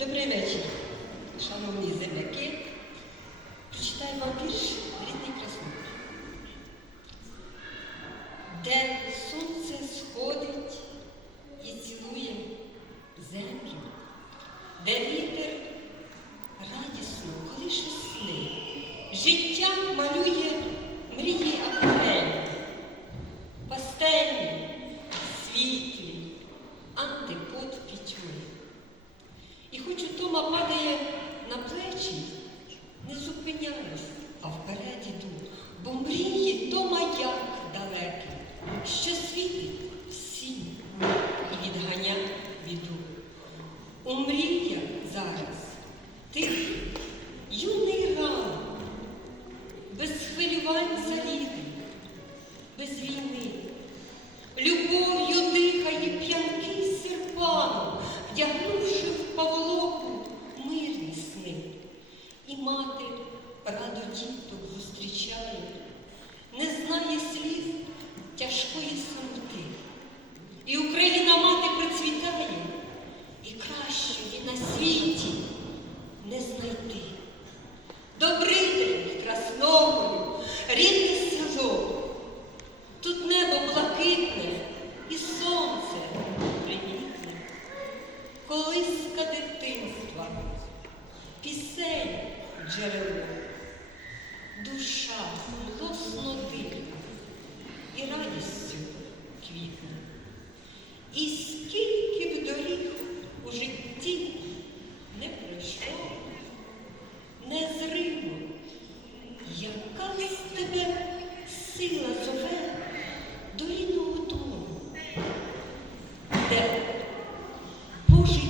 Добрий вечір, шановні земляки. Прочитаю вам вірш рідний краснок. Де сонце сходить і цілує землю, де вітер радісно колише сни, життя малює мрії акварелі, пастельні, світлі, антипод пітьми. І хоч утома падає на плечі, не зупиняюсь, а вперед іду, бо мрії то маяк далекий, що світить всім і відганя біду. У мріях зараз пісень джерело, душа голосно-дивна і радістю квітне. І скільки б доріг у житті не пройшло, незримо, яка з тебе сила зове до рідного дому, де Божий